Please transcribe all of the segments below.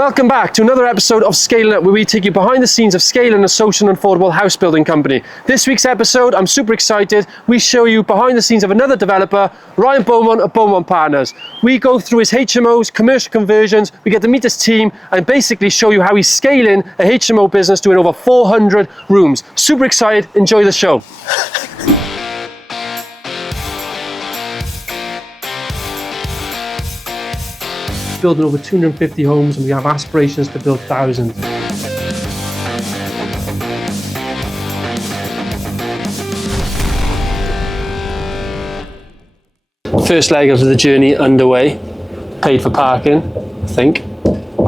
Welcome back to another episode of Scaling Up, where we take you behind the scenes of scaling a social and affordable house building company. This week's episode, I'm super excited. We show you behind the scenes of another developer, Ryan Beaumont of Beaumont Partners. We go through his HMOs, commercial conversions, we get to meet his team and basically show you how he's scaling a HMO business doing over 400 rooms. Super excited, enjoy the show. Building over 250 homes, and we have aspirations to build thousands. First leg of the journey underway. Paid for parking, I think.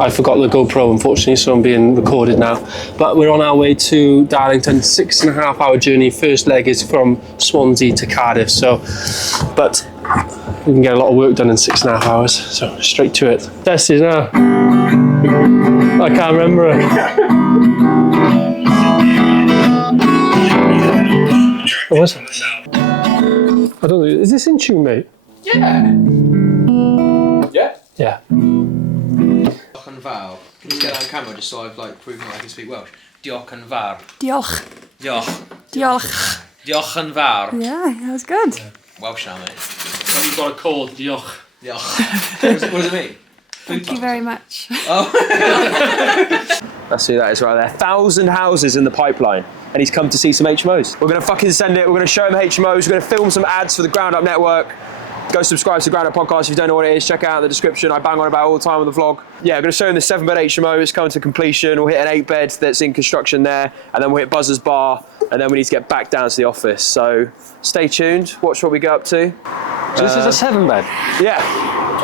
I forgot the GoPro, unfortunately, so I'm being recorded now. But we're on our way to Darlington, 6.5 hour journey. First leg is from Swansea to Cardiff, but we can get a lot of work done in 6.5 hours, so straight to it. That's it now. I can't remember it. What was it? I don't know. Is this in tune, mate? Yeah. Yeah? Yeah. Diolch yn fawr. Can you get on camera just so I've proven that I can speak Welsh? Diolch yn fawr. Diolch. Diolch. Diolch. Diolch yn fawr. Yeah, that was good. Yeah. Welsh now, mate. Well, you've got a call, diolch. Diolch. What does it mean? Thank you very much. Oh. That's who that is right there. 1,000 houses in the pipeline, and he's come to see some HMOs. We're going to fucking send it. We're going to show him HMOs. We're going to film some ads for the Ground Up Network. Go subscribe to the Ground Up Podcast if you don't know what it is. Check it out in the description. I bang on about it all the time on the vlog. Yeah, we're going to show him the 7-bed HMO. It's coming to completion. We'll hit an 8-bed that's in construction there, and then we'll hit Buzzer's Bar, and then we need to get back down to the office. So stay tuned. Watch what we go up to. So this is a 7-bed? Yeah.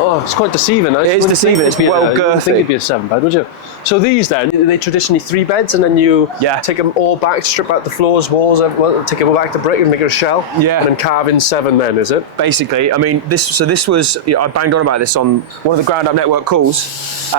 Oh, it's quite deceiving. It is deceiving. It's well girthy. I think it'd be a 7-bed, would you? So these then, are they traditionally 3 beds, and then you take them all back, strip out the floors, walls, take them all back to brick and make it a shell? Yeah. And then carve in 7 then, is it? Basically, I mean, this was, I banged on about this on one of the Ground Up Network calls,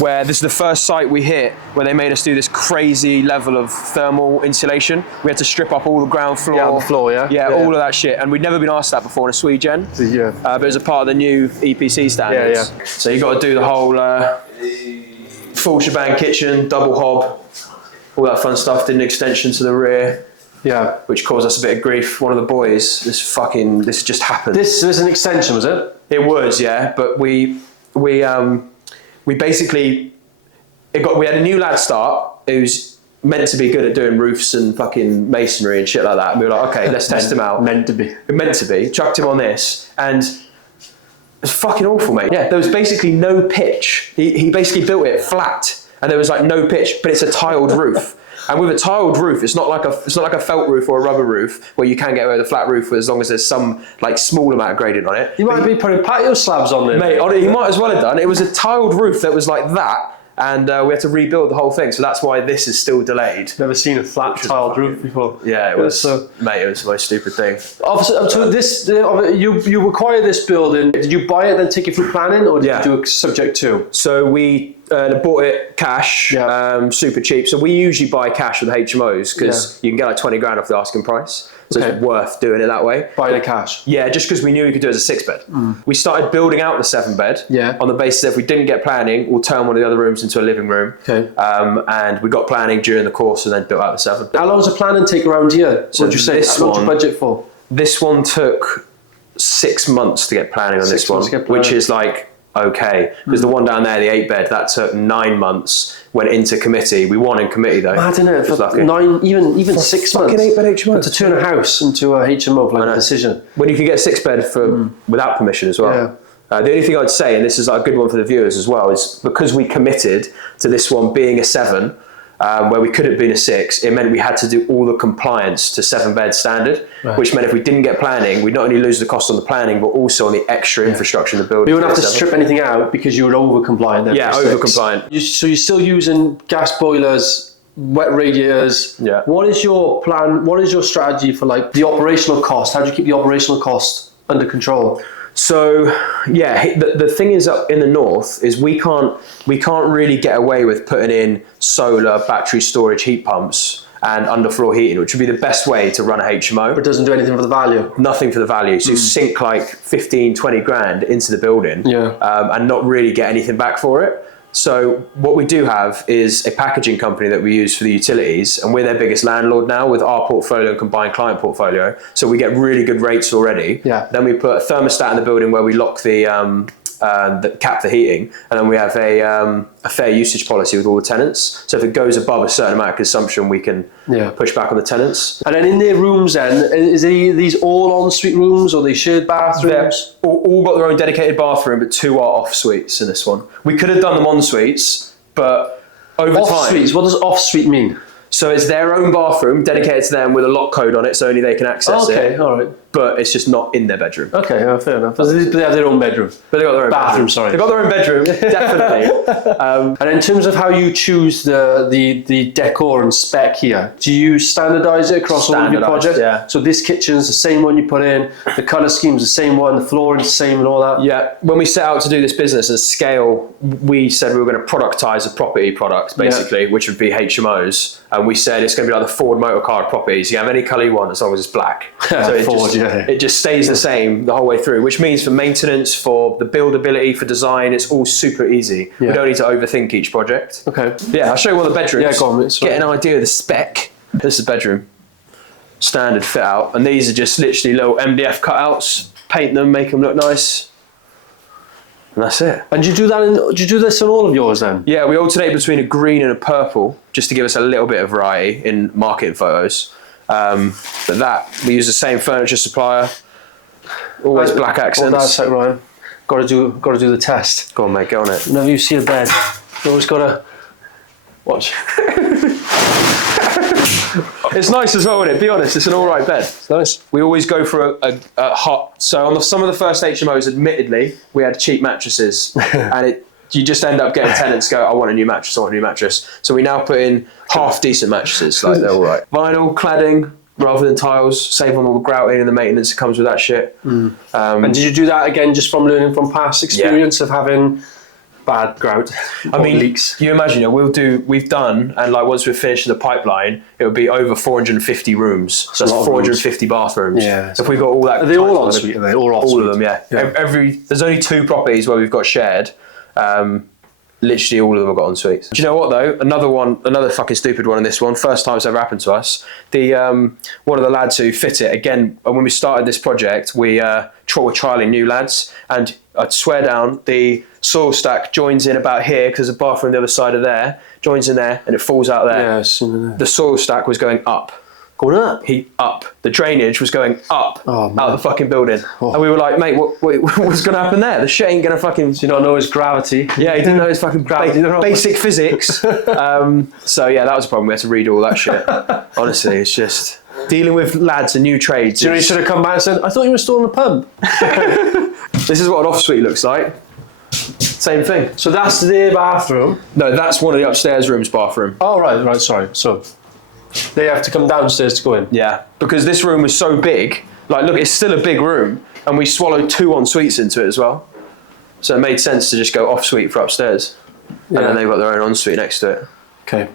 where this is the first site we hit where they made us do this crazy level of thermal insulation. We had to strip up all the ground floor. Yeah, the floor, yeah? Yeah, all of that shit. And we'd never been asked that before in a Swede Gen. Yeah. But it was a part of the new EPC standards. Yeah. So you got to do the whole full shebang kitchen, double hob, all that fun stuff. Did an extension to the rear. Yeah. Which caused us a bit of grief. One of the boys, this just happened. This was an extension, was it? It was, yeah. But we basically, we had a new lad start who's meant to be good at doing roofs and fucking masonry and shit like that. And we were like, okay, let's test him out. Meant to be. Chucked him on this, and it was fucking awful, mate. Yeah, there was basically no pitch. He basically built it flat, and there was no pitch, but it's a tiled roof. And with a tiled roof, it's not like a felt roof or a rubber roof where you can get away with a flat roof as long as there's some small amount of gradient on it. You might be putting patio slabs on there. Mate, he might as well have done. It was a tiled roof that was like that, and we had to rebuild the whole thing. So that's why this is still delayed. Never seen a flat tiled roof before. Yeah, it was. Mate, it was the most stupid thing. So this, you acquired this building. Did you buy it then take it through planning, or did you do it subject to? So we bought it cash, super cheap. So we usually buy cash with HMOs because you can get 20 grand off the asking price. So it's worth doing it that way. Buying it cash? Yeah, just because we knew we could do it as a 6-bed. We started building out the 7-bed on the basis that if we didn't get planning, we'll turn one of the other rooms into a living room. Okay. And we got planning during the course and then built out the 7. How long does the planning take around here? So what would you say? How much budget for? This one took 6 months to get planning on this one, which is okay, because the one down there, the 8-bed, that took 9 months, went into committee. We won in committee though. I don't know, for 9, even 6 months. Fucking 8-bed HMO. To turn a house into a HMO for a decision. When you can get a 6-bed without permission as well. Yeah. The only thing I'd say, and this is a good one for the viewers as well, is because we committed to this one being a 7, where we could have been a 6, it meant we had to do all the compliance to 7-bed standard, which meant if we didn't get planning, we'd not only lose the cost on the planning, but also on the extra infrastructure in the building. You wouldn't have to strip anything out because you were over-compliant then. Yeah, over-compliant. So you're still using gas boilers, wet radiators. Yeah. What is your plan? What is your strategy for the operational cost? How do you keep the operational cost under control? So yeah, the thing is up in the north is we can't really get away with putting in solar, battery storage, heat pumps and underfloor heating, which would be the best way to run a HMO. But it doesn't do anything for the value. Nothing for the value. So you sink 15, 20 grand into the building and not really get anything back for it. So what we do have is a packaging company that we use for the utilities, and we're their biggest landlord now with our portfolio and combined client portfolio. So we get really good rates already. Yeah. Then we put a thermostat in the building where we lock that cap the heating, and then we have a fair usage policy with all the tenants. So if it goes above a certain amount of consumption, we can push back on the tenants. And then in their rooms then, these all ensuite rooms or they shared bathrooms? They're all got their own dedicated bathroom, but 2 are off suites in this one. We could have done them en suites, but over Off time. suites, what does off suite mean? So it's their own bathroom dedicated to them with a lock code on it, so only they can access it. Okay, all right. But it's just not in their bedroom. Okay, fair enough. But they have their own bedroom. But they got their own bathroom. Sorry, they got their own bedroom, definitely. And in terms of how you choose the decor and spec here, do you standardise it across all of your projects? Yeah. So this kitchen's the same one you put in, the colour scheme's the same one, the flooring's the same and all that? Yeah, when we set out to do this business at scale, we said we were going to productise a property product, basically, which would be HMOs. And we said it's going to be like the Ford motorcar properties. You have any colour you want as long as it's black. So it just stays the same the whole way through, which means for maintenance, for the buildability, for design, it's all super easy. We don't need to overthink each project. Okay. Yeah, I'll show you one of the bedrooms. Yeah, go on, mate. Get an idea of the spec. This is the bedroom. Standard fit out. And these are just literally little MDF cutouts. Paint them, make them look nice. And that's it. And do you do this on all of yours then? Yeah, we alternate between a green and a purple just to give us a little bit of variety in marketing photos. But that, we use the same furniture supplier. Always black accents. Well, that's like Ryan. Got to do the test. Go on, mate, go on it. Whenever you see a bed, you always got to watch. It's nice as well, isn't it? Be honest, it's an all right bed. It's nice. We always go for a hot. So on some of the first HMOs, admittedly, we had cheap mattresses, and you just end up getting tenants go, I want a new mattress, I want a new mattress. So we now put in half decent mattresses, like they're all right. Vinyl cladding rather than tiles, save on all the grouting and the maintenance that comes with that shit. And did you do that again just from learning from past experience of having bad grout? I mean, leaks? you imagine, we've done, and like once we've finished the pipeline, it would be over 450 rooms. So that's 450 bathrooms. Yeah. So if we got all that. Are they all en suite? Are they all off All suite? of them, yeah. There's only 2 properties where we've got shared. Literally all of them have got en suites. Do you know what though? Another fucking stupid one in this one. First time it's ever happened to us. The one of the lads who fit it, again, when we started this project, we were trialing new lads, and I'd swear down, the soil stack joins in about here because there's a bathroom on the other side of there, joins in there, and it falls out there. Yeah, I've seen it. The soil stack was going up. Going up? Up. The drainage was going up man. out of the fucking building. And we were like, mate, what's going to happen there? The shit ain't going to fucking... Do you not know his gravity? Yeah, he didn't know his fucking basic physics. So yeah, that was a problem. We had to read all that shit. Honestly, it's just dealing with lads and new trades. So you should have come back and said, I thought you were installing a pump. This is what an off-suite looks like. Same thing. So that's their bathroom? No, that's one of the upstairs rooms bathroom. Oh, right, sorry. So they have to come downstairs to go in? Yeah, because this room was so big. Like, look, it's still a big room, and we swallowed 2 en suites into it as well. So it made sense to just go off-suite for upstairs. And then they've got their own en-suite next to it. Okay.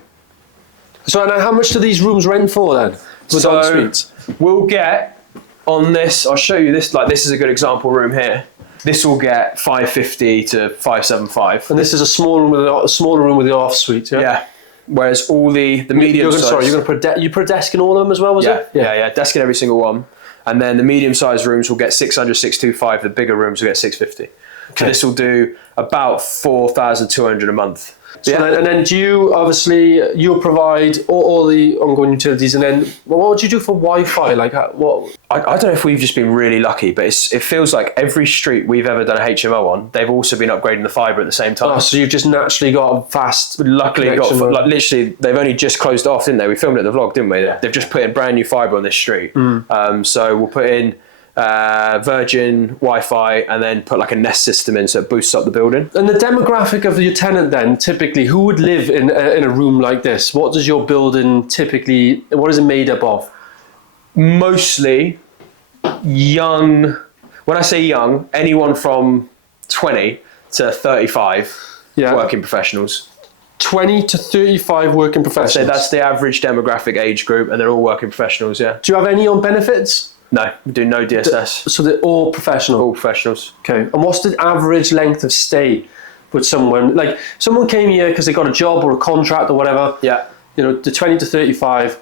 So now how much do these rooms rent for then? With So en-suites? we'll get on this, I'll show you this, like this is a good example room here. This will get 550 to 575. And this is a smaller room with the off-suite, yeah? Yeah. Whereas all the medium size... Sorry, you're going to put a desk in all of them as well, was it? Yeah, desk in every single one. And then the medium-sized rooms will get 600, 625. The bigger rooms will get 650. Okay. So this will do about 4,200 a month. So and then do you, obviously, you'll provide all the ongoing utilities, and then what would you do for Wi-Fi? Like, what? I don't know if we've just been really lucky, but it feels like every street we've ever done a HMO on, they've also been upgrading the fibre at the same time. Oh, so you've just naturally got a fast Luckily, like literally, they've only just closed it off, didn't they? We filmed it in the vlog, didn't we? Yeah. They've just put in brand new fibre on this street. So we'll put in Virgin Wi-Fi and then put like a Nest system in so it boosts up the building. And the demographic of your tenant then, typically, who would live in a room like this? What does your building typically, what is it made up of? Mostly young, when I say young, anyone from 20 to 35 working professionals. 20 to 35 working professionals? So that's the average demographic age group, and they're all working professionals, yeah. Do you have any on benefits? No, we do no DSS. So they're all professional? All professionals. Okay. And what's the average length of stay with someone, like someone came here because they got a job or a contract or whatever. Yeah. You know, the 20 to 35.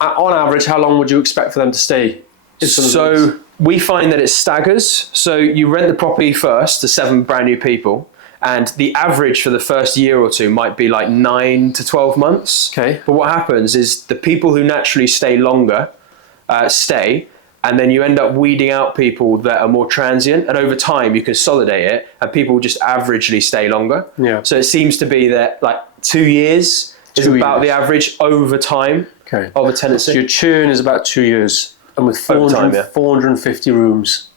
On average, how long would you expect for them to stay? So we find that it staggers. So you rent the property first to 7 brand new people, and the average for the first year or two might be like 9 to 12 months. Okay. But what happens is the people who naturally stay longer stay, and then you end up weeding out people that are more transient, and over time you consolidate it, and people just averagely stay longer. Yeah. So it seems to be that like 2 years is about the average over time of a tenancy. So your churn is about 2 years, and with 450 rooms,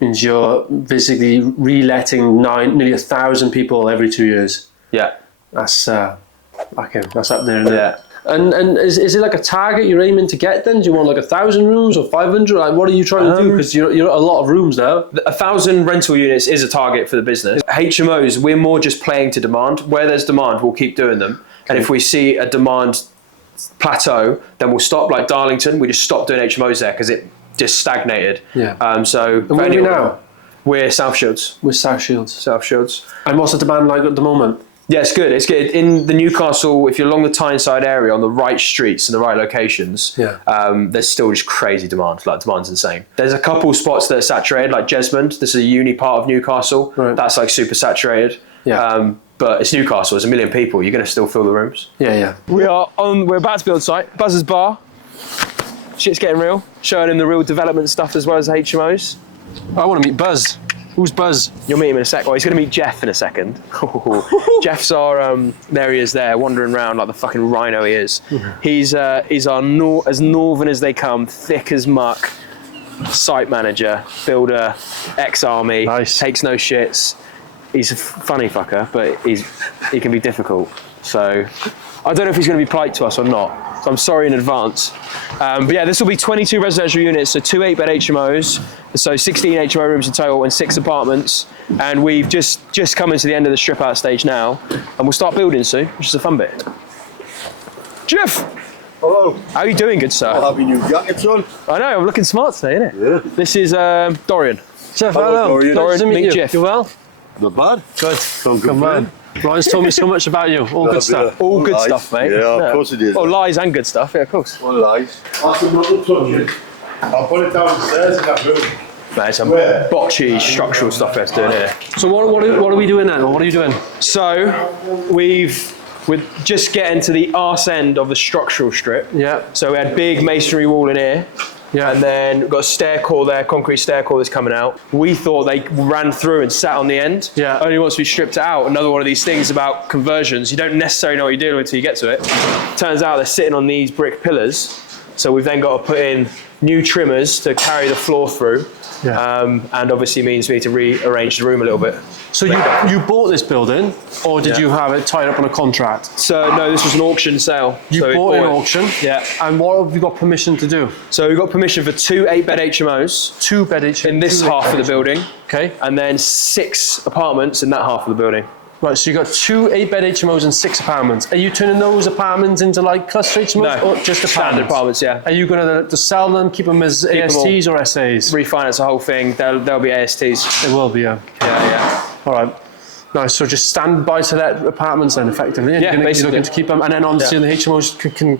means you're basically reletting nearly 1,000 people every 2 years. Yeah. That's okay. That's up there. Isn't it? Yeah. And is it like a target you're aiming to get then? Do you want like 1,000 rooms or 500? Like, what are you trying to do? Because you're at a lot of rooms now. 1,000 rental units is a target for the business. HMOs, we're more just playing to demand. Where there's demand, we'll keep doing them. And if we see a demand plateau, then we'll stop. Like Darlington, we just stopped doing HMOs there because it just stagnated. Yeah. So and where are you now? We're South Shields. We're South Shields. South Shields. And what's the demand like at the moment? Yeah, it's good. It's good. In the Newcastle, if you're along the Tyneside area on the right streets and the right locations, there's still just crazy demand. Like, demand's insane. There's a couple spots that are saturated, like Jesmond. This is a uni part of Newcastle. Right. That's like super saturated. Yeah. But it's Newcastle. There's 1 million people. You're going to still fill the rooms. Yeah. We're about to build site. Buzz's Bar. Shit's getting real. Showing him the real development stuff as well as HMOs. I want to meet Buzz. Who's Buzz? You'll meet him in a sec. Well, he's going to meet Jeff in a second. Jeff's our, there he is there, wandering around like the fucking rhino he is. He's our as northern as they come, thick as muck, site manager, builder, ex-army, takes no shits. He's a funny fucker, but he can be difficult. So I don't know if he's going to be polite to us or not. So I'm sorry in advance. But yeah, this will be 22 residential units, so 2 8-bed HMOs, so 16 HMO rooms in total and 6 apartments. And we've just come into the end of the strip out stage now, and we'll start building soon, which is a fun bit. Jeff! Hello. How are you doing, good sir? I'll have your new jackets on. I know, I'm looking smart today, innit? Yeah. This is Dorian. Jeff, hello. Dorian. Nice to meet you. Jeff. You well? Not bad. Good. Good man. Ryan's told me so much about you. All good stuff. All good lies. stuff, mate. Yeah, of course it is. Oh, lies and good stuff, yeah, of course. One lies. I'll put it downstairs in that room. There's some botchy structural stuff that's doing here. So what are we doing then? What are you doing? So we're just getting to the arse end of the structural strip. Yeah. So we had big masonry wall in here. Yeah. And then we've got a stair core there, concrete stair core that's coming out. We thought they ran through and sat on the end. Yeah. Only once we stripped it out. Another one of these things about conversions. You don't necessarily know what you're dealing with until you get to it. Turns out they're sitting on these brick pillars. So we've then got to put in new trimmers to carry the floor through. Yeah. And obviously means we need to rearrange the room a little bit. So you bought this building, or did you have it tied up on a contract? So no, this was an auction sale. You so bought it in auction? Yeah. And what have you got permission to do? So we got permission for 2 8-bed HMOs. 2 bed HMOs? In this half of the building. Okay. And then 6 apartments in that half of the building. Right, so you got 2 8-bed HMOs and 6 apartments. Are you turning those apartments into like cluster HMOs No, or just apartments? standard apartments, yeah. Are you going to sell them, keep them as ASTs or SAs? Refinance the whole thing, they'll be ASTs. They will be, yeah. Yeah. All right. Nice, so just stand by to let apartments then, effectively. Yeah, you're basically. looking to keep them, and then obviously the HMOs can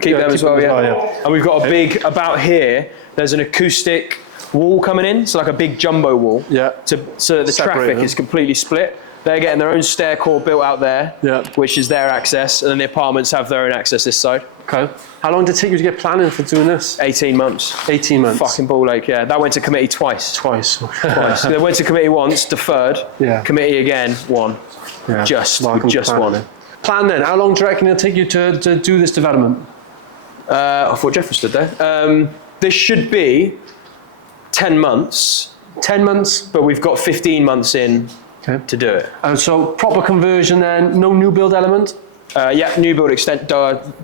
Keep them as well, yeah. And we've got a big, about here, there's an acoustic wall coming in, so like a big jumbo wall. Yeah. So that the traffic is completely split. They're getting their own stair core built out there, which is their access, and then the apartments have their own access this side. Okay. How long did it take you to get planning for doing this? 18 months. 18 months. Fucking ball ache, yeah. That went to committee twice. Twice. They went to committee once, deferred. Yeah. Committee again, won. Yeah. Just plan. won. Plan then. How long do you reckon it'll take you to do this development? I thought Jeff was stood there. This should be 10 months. 10 months? But we've got 15 months in to do it. And so proper conversion then, no new build element? Yeah, new build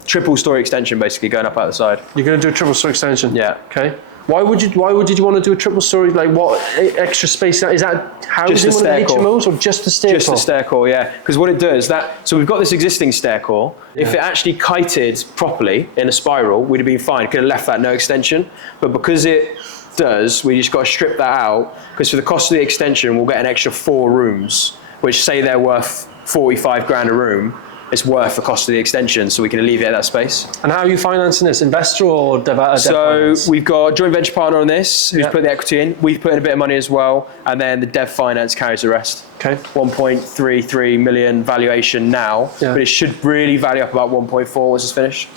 triple story extension basically going up out the side. You're going to do a triple story extension? Yeah. Okay. Why did you want to do a triple story? Like what extra space? Is that housing one of the HMOs or just the stair core? Just the stair core, yeah. Because what it does, so we've got this existing stair core. If it actually kited properly in a spiral, we'd have been fine. Could have left that no extension. But because it does, we just got to strip that out. Because for the cost of the extension, we'll get an extra 4 rooms. which say they're worth 45 grand a room, it's worth the cost of the extension, so we can alleviate that space. And how are you financing this? Investor or debt So finance? we've got a joint venture partner on this who's Yeah. put the equity in. We've put in a bit of money as well, and then the dev finance carries the rest. Okay. 1.33 million valuation now, Yeah. but it should really value up about 1.4 once it's finished.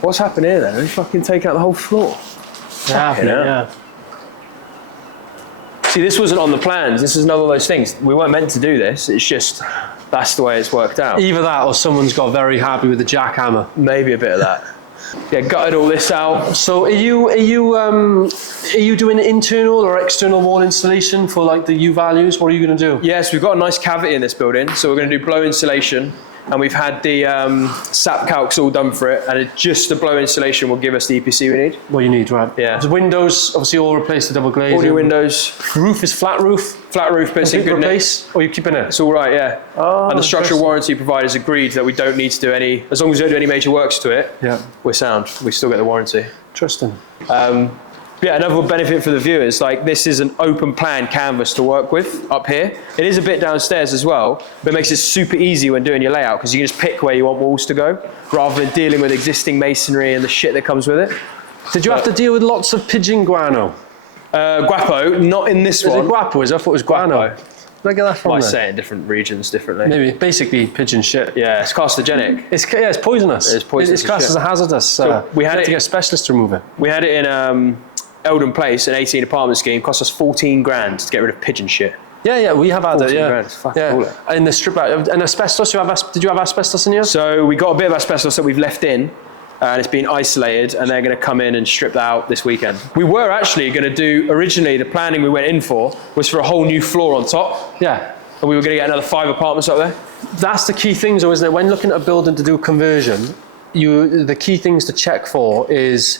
What's happened here then? Are we fucking taking out the whole floor? Yeah. See, this wasn't on the plans. This is another of those things. We weren't meant to do this. It's just, that's the way it's worked out. Either that or someone's got very happy with the jackhammer. Maybe a bit of that. Yeah, gutted all this out. So are you doing internal or external wall installation for like the U values? What are you going to do? Yes, we've got a nice cavity in this building, so we're going to do blow insulation, and we've had the SAP calcs all done for it, and just the blow insulation will give us the EPC we need. What you need, right? Yeah. The windows, obviously all replace the double glazing. All new windows, Roof is flat roof. flat roof, but it's in Complete good nick. replace, or you keeping it? It's all right, yeah. Oh, And the structural interesting. warranty providers agreed that we don't need to do any, as long as we don't do any major works to it, Yeah. we're sound. We still get the warranty. Interesting. Yeah, another benefit for the viewers, like this is an open plan canvas to work with up here. It is a bit downstairs as well, but it makes it super easy when doing your layout because you can just pick where you want walls to go rather than dealing with existing masonry and the shit that comes with it. Did you have to deal with lots of pigeon guano? Guapo, not in this Is one. it guapo? I thought it was guano. Guapo. Where did I get that from? Might then? say it in different regions differently. Maybe. Basically, pigeon shit. Yeah, it's carcinogenic. It's poisonous. It's poisonous It's classed as as a shit. hazardous. we You had had it- to get a specialist to remove it. We had it in Eldon Place, an 18 apartment scheme, cost us 14 grand to get rid of pigeon shit. Yeah, we have had it. 14 Yeah, grand, it's fucking cool. In the strip out. And asbestos. Did you have asbestos in here? So we got a bit of asbestos that we've left in, and it's been isolated, and they're going to come in and strip that out this weekend. We were actually going to do, originally the planning we went in for was for a whole new floor on top, Yeah. and we were going to get another 5 apartments up there. That's the key things, though, isn't it? When looking at a building to do conversion, the key things to check for is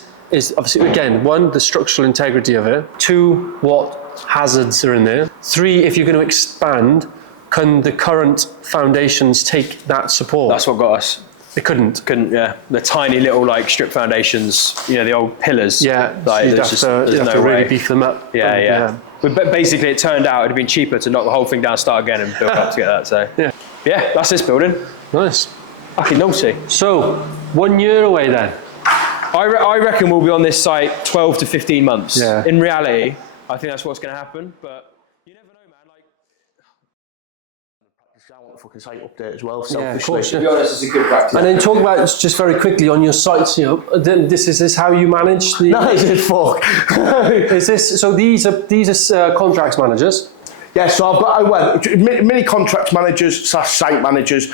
obviously, again, 1, the structural integrity of it. 2, what hazards are in there. 3, if you're going to expand, can the current foundations take that support? That's what got us. They couldn't. Yeah. The tiny little like strip foundations, the old pillars. Yeah, Like, so you'd there's have there's to no really way. beef them up. Yeah. But basically, it turned out it'd been cheaper to knock the whole thing down, start again, and build up to get that. So yeah, that's this building. Nice. Fucking naughty. So, 1 year away then. I reckon we'll be on this site 12 to 15 months. Yeah. In reality, I think that's what's going to happen. But you never know, man. Like, I want a fucking site update as well, Yeah, of selfishly. course. To be honest, it's a good practice. And then talk about just very quickly on your sites. Is this how you manage the? No, it's just fuck. Is this so? These are contracts managers. Yeah, so I went mini contract managers / site managers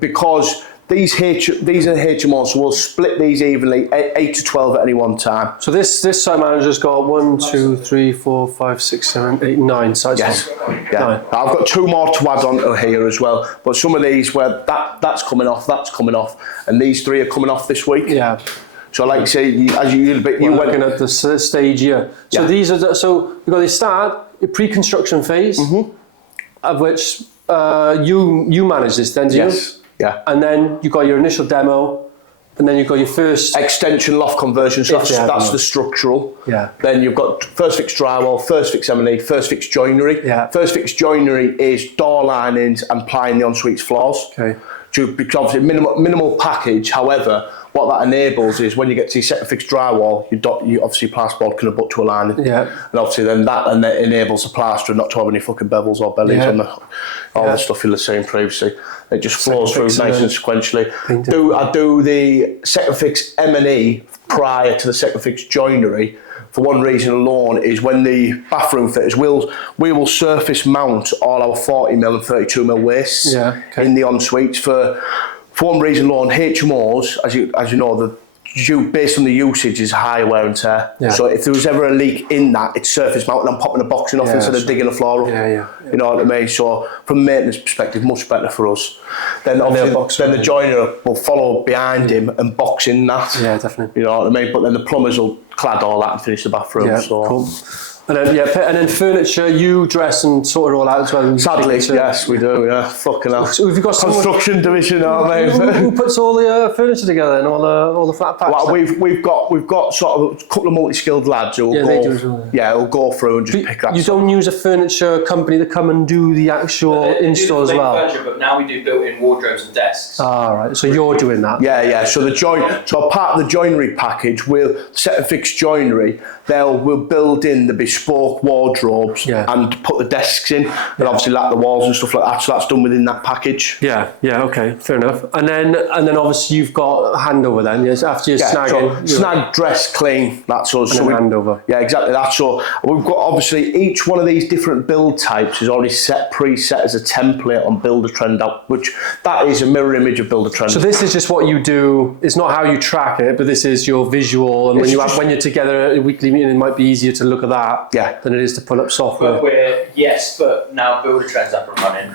because these are HMOs, so we'll split these evenly, 8 to 12 at any one time. So this site manager's got 1, 2, 3, 4, 5, 6, 7, 8, 9 sites. Yes. on. Yeah. 9. I've got 2 more to add on to here as well, but some of these where that's coming off, and these 3 are coming off this week. Yeah. So like you say, you We're went looking at the stage here. So Yeah. these are so we've got the start, your pre-construction phase, of which you manage this. Then do you? Yes. Yeah. And then you've got your initial demo, and then you've got your first. Extension loft conversion, so If you have that's one. the structural. Yeah. Then you've got first fix drywall, first fix M&E, first fix joinery. Yeah. First fix joinery is door linings and plying the ensuite's floors. Okay. Because obviously minimal package. However, what that enables is when you get to your second fix drywall, you obviously plasterboard can abut to a lining. Yeah. And obviously then that enables the plasterer not to have any fucking bevels or bellies Yeah. on all the stuff you'll have seen previously. It just flows through fix nice and and sequentially. painting. I do the second fix M&E prior to the second fix joinery for one reason alone, is when the bathroom fitters we will surface mount all our 40mm and 32mm wastes in the ensuites for one reason alone. HMOs, as you know, based on the usage, is higher wear and tear. Yeah. So if there was ever a leak in that, it's surface mount and I'm popping the boxing off instead of digging the floor up. Yeah. You know what I mean? So from a maintenance perspective, much better for us. Then obviously the joiner will follow behind him and box in that. Yeah, definitely. You know what I mean? But then the plumbers will clad all that and finish the bathroom. Yeah, so cool. And then, and then furniture, you dress and sort it all out as well. Sadly, yes, we do. Yeah, fucking hell. So have you got Construction division, who puts all the furniture together and all the flat packs? Well, we've got sort of a couple of multi-skilled lads who will they do as well. Yeah, who'll go through and just pick that. You stuff. don't use a furniture company to come and do the actual install as well. Furniture, but now we do built-in wardrobes and desks. Ah, right. So you're doing that. Yeah. So part of the joinery package, we'll set and fix joinery. We'll build in the bespoke wardrobes and put the desks in, and obviously lap the walls and stuff like that. So that's done within that package. Yeah. Okay. Fair enough. And then obviously you've got a handover then. Yes, after you snagging. So snag, dress, clean. That's us. And handover. Yeah, exactly. That's so. We've got obviously each one of these different build types is already preset as a template on Builder Trend Out, which that is a mirror image of Builder Trend. So this is just what you do. It's not how you track it, but this is your visual. And when you're together at a weekly meeting, it might be easier to look at that than it is to pull up software. But now Builder Trend's up and running.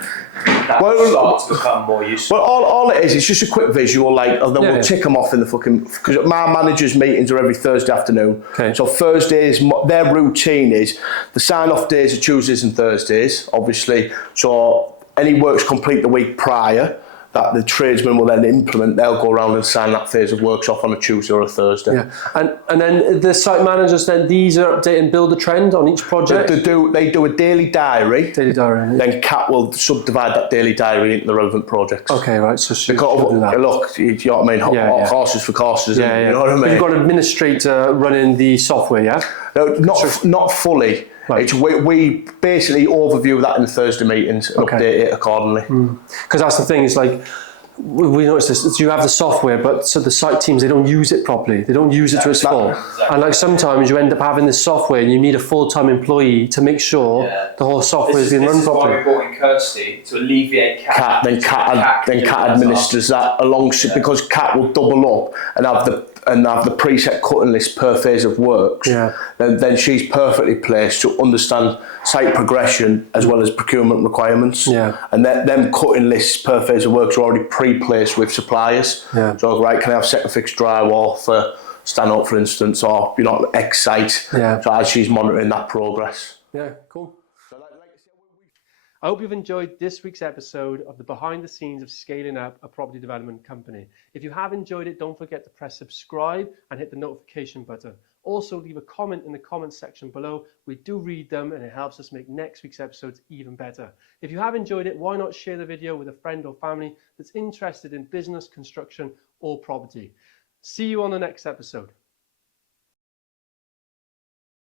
That will start to become more useful. Well, all it is, it's just a quick visual, and then we'll tick them off in the fucking. Because my managers' meetings are every Thursday afternoon. Okay. So Thursdays, their routine is the sign-off days are Tuesdays and Thursdays, obviously. So any works complete the week prior that the tradesmen will then implement, they'll go around and sign that phase of works off on a Tuesday or a Thursday. Yeah, and then the site managers, then these are updating Build a Trend on each project? They do a daily diary. Then Kat will subdivide that daily diary into the relevant projects. Okay, right, so she'll do that. Look, you know what I mean, horses for courses, you know what I mean? But you've got an administrator running the software, yeah? No, not fully. Right. We basically overview that in the Thursday meetings and update it accordingly. Because that's the thing, it's like, we noticed this, you have the software, but so the site teams, they don't use it properly. They don't use it to its full. And like sometimes you end up having this software and you need a full-time employee to make sure the whole software is being run properly. This is why we brought in Kirsty to alleviate Kat. Then Kat administers that alongside, because Kat will double up and have the preset cutting list per phase of works. Yeah. Then she's perfectly placed to understand site progression as well as procurement requirements. Yeah. And them cutting lists per phase of works are already pre-placed with suppliers. Yeah. So can I have set and fix drywall for Stanhope, for instance, or X site. Yeah. So as she's monitoring that progress. Yeah, cool. I hope you've enjoyed this week's episode of the behind the scenes of scaling up a property development company. If you have enjoyed it, don't forget to press subscribe and hit the notification button. Also, leave a comment in the comments section below. We do read them and it helps us make next week's episodes even better. If you have enjoyed it, why not share the video with a friend or family that's interested in business, construction, or property. See you on the next episode.